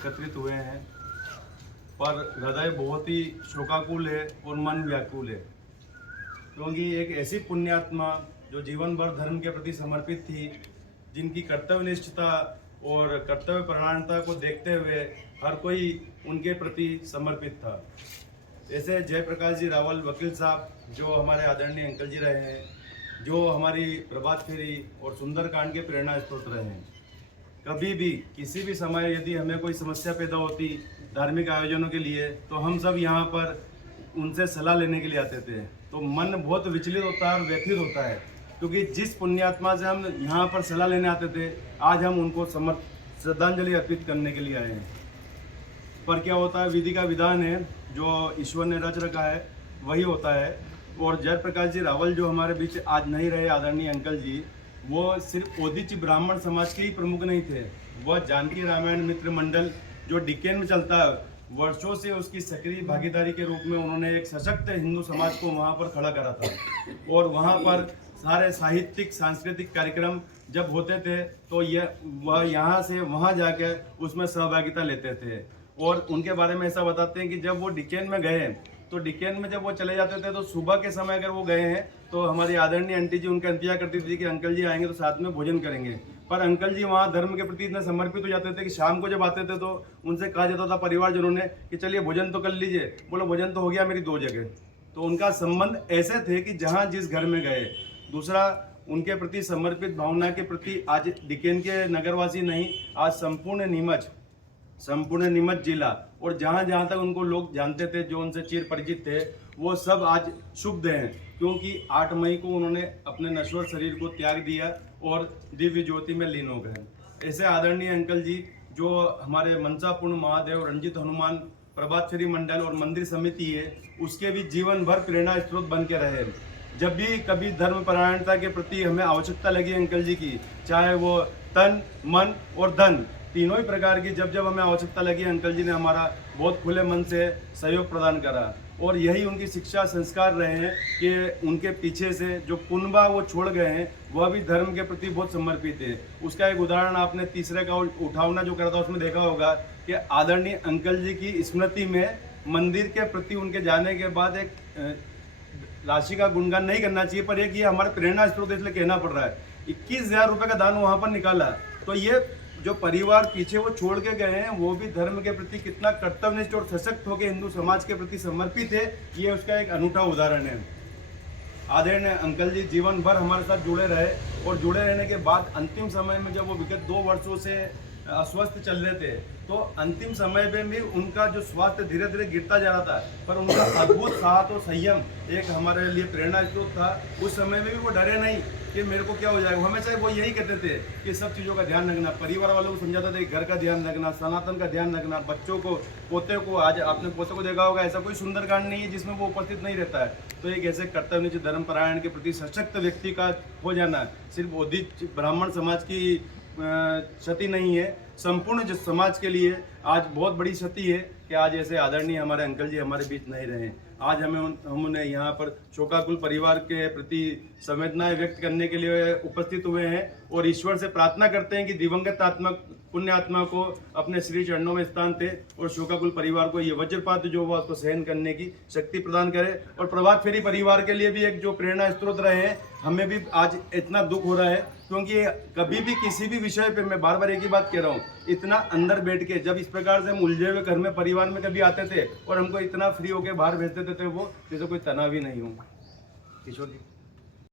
एकत्रित हुए हैं, पर हृदय बहुत ही शोकाकुल है और मन व्याकुल है, क्योंकि एक ऐसी पुण्यात्मा जो जीवन भर धर्म के प्रति समर्पित थी, जिनकी कर्तव्यनिष्ठता और कर्तव्य परायणता को देखते हुए हर कोई उनके प्रति समर्पित था। ऐसे जयप्रकाश जी रावल वकील साहब, जो हमारे आदरणीय अंकल जी रहे हैं, जो हमारी प्रभात फेरी और सुंदरकांड के प्रेरणा स्रोत रहे हैं। कभी भी किसी भी समय यदि हमें कोई समस्या पैदा होती धार्मिक आयोजनों के लिए, तो हम सब यहाँ पर उनसे सलाह लेने के लिए आते थे। तो मन बहुत विचलित होता है और व्यथित होता है, क्योंकि जिस पुण्यात्मा से हम यहाँ पर सलाह लेने आते थे, आज हम उनको श्रद्धांजलि अर्पित करने के लिए आए हैं। पर क्या होता है, विधि का विधान है, जो ईश्वर ने रच रखा है वही होता है। और जयप्रकाश जी रावल जो हमारे बीच आज नहीं रहे, आदरणीय अंकल जी, वो सिर्फ ओदीची ब्राह्मण समाज के ही प्रमुख नहीं थे। वह जानकी रामायण मित्र मंडल जो डिकेन में चलता है, वर्षों से उसकी सक्रिय भागीदारी के रूप में उन्होंने एक सशक्त हिंदू समाज को वहाँ पर खड़ा करा था। और वहाँ पर सारे साहित्यिक सांस्कृतिक कार्यक्रम जब होते थे, तो वह यहाँ से वहाँ जाकर उसमें सहभागिता लेते थे। और उनके बारे में ऐसा बताते हैं कि जब वो डिकेन में गए, तो डिकेन में जब वो चले जाते थे, तो सुबह के समय अगर वो गए हैं, तो हमारी आदरणीय आंटी जी उनका इंतजार करती थी कि अंकल जी आएंगे तो साथ में भोजन करेंगे। पर अंकल जी वहाँ धर्म के प्रति इतने समर्पित हो जाते थे कि शाम को जब आते थे, तो उनसे कहा जाता था परिवारजनों ने कि चलिए भोजन तो कर लीजिए। बोलो भोजन तो हो गया मेरी 2 जगह। तो उनका संबंध ऐसे थे कि जहाँ जिस घर में गए, दूसरा उनके प्रति समर्पित भावना के प्रति आज डिकेन के नगरवासी नहीं, आज संपूर्ण नीमच जिला और जहाँ जहाँ तक उनको लोग जानते थे, जो उनसे चिर परिचित थे, वो सब आज शुभ हैं, क्योंकि 8 मई को उन्होंने अपने नश्वर शरीर को त्याग दिया और दिव्य ज्योति में लीन हो गए। ऐसे आदरणीय अंकल जी, जो हमारे मनसापूर्ण महादेव रंजित हनुमान प्रभात फेरी मंडल और मंदिर समिति है, उसके भी जीवन भर प्रेरणा स्रोत बन के रहे। जब भी कभी धर्म परायणता के प्रति हमें आवश्यकता लगी अंकल जी की, चाहे वो तन, मन और धन, तीनों ही प्रकार की जब हमें आवश्यकता लगी, अंकल जी ने हमारा बहुत खुले मन से सहयोग प्रदान करा। और यही उनकी शिक्षा संस्कार रहे हैं कि उनके पीछे से जो कुनबा वो छोड़ गए हैं, वह भी धर्म के प्रति बहुत समर्पित है। उसका एक उदाहरण आपने तीसरे का उठावना जो करा था, उसमें देखा होगा कि आदरणीय अंकल जी की स्मृति में मंदिर के प्रति उनके जाने के बाद एक राशि का गुणगान नहीं करना चाहिए, पर एक ये हमारे प्रेरणा स्रोत इसलिए कहना पड़ रहा है, 21,000 रुपये का दान वहाँ पर निकाला। तो ये जो परिवार पीछे वो छोड़ के गए हैं, वो भी धर्म के प्रति कितना कर्तव्यनिष्ठ और सशक्त होकर हिंदू समाज के प्रति समर्पित है, ये उसका एक अनूठा उदाहरण है। आदरणीय अंकल जी जीवन भर हमारे साथ जुड़े रहे, और जुड़े रहने के बाद अंतिम समय में जब वो विगत 2 वर्षों से अस्वस्थ चल रहे थे, तो अंतिम समय में भी उनका जो स्वास्थ्य धीरे धीरे गिरता जा रहा था, पर उनका अद्भुत साहस और संयम एक हमारे लिए प्रेरणा स्रोत था। उस समय में भी वो डरे नहीं कि मेरे को क्या हो जाएगा। हमेशा वो यही कहते थे कि सब चीज़ों का ध्यान रखना, परिवार वालों को समझाते थे, घर का ध्यान रखना, सनातन का ध्यान रखना, बच्चों को, पोते को। आज आपने पोते को देखा होगा, ऐसा कोई सुंदरकांड नहीं है जिसमें वो उपस्थित नहीं रहता है। तो एक ऐसे कर्तव्यनिष्ठ धर्म परायण के प्रति सशक्त व्यक्ति का हो जाना सिर्फ ओदीच ब्राह्मण समाज की क्षति नहीं है, संपूर्ण जो समाज के लिए आज बहुत बड़ी क्षति है कि आज ऐसे आदरणीय हमारे अंकल जी हमारे बीच नहीं रहे। आज हम उन्हें यहाँ पर शोकाकुल परिवार के प्रति संवेदनाएं व्यक्त करने के लिए उपस्थित हुए हैं, और ईश्वर से प्रार्थना करते हैं कि दिवंगत आत्मा, पुण्य आत्मा को अपने श्री चरणों में स्थान दे, और शोकाकुल परिवार को ये वज्रपात जो हुआ उसको सहन करने की शक्ति प्रदान करे। और प्रभात फेरी परिवार के लिए भी एक जो प्रेरणा स्रोत रहे हैं, हमें भी आज इतना दुख हो रहा है, क्योंकि कभी भी किसी भी विषय पे, मैं बार बार एक ही बात कह रहा हूँ, इतना अंदर बैठ के जब इस प्रकार से हम उलझे हुए घर में परिवार में कभी आते थे और हमको इतना फ्री होकर बाहर भेजते थे, तो वो जैसे कोई तनाव ही नहीं हो। किशोर जी।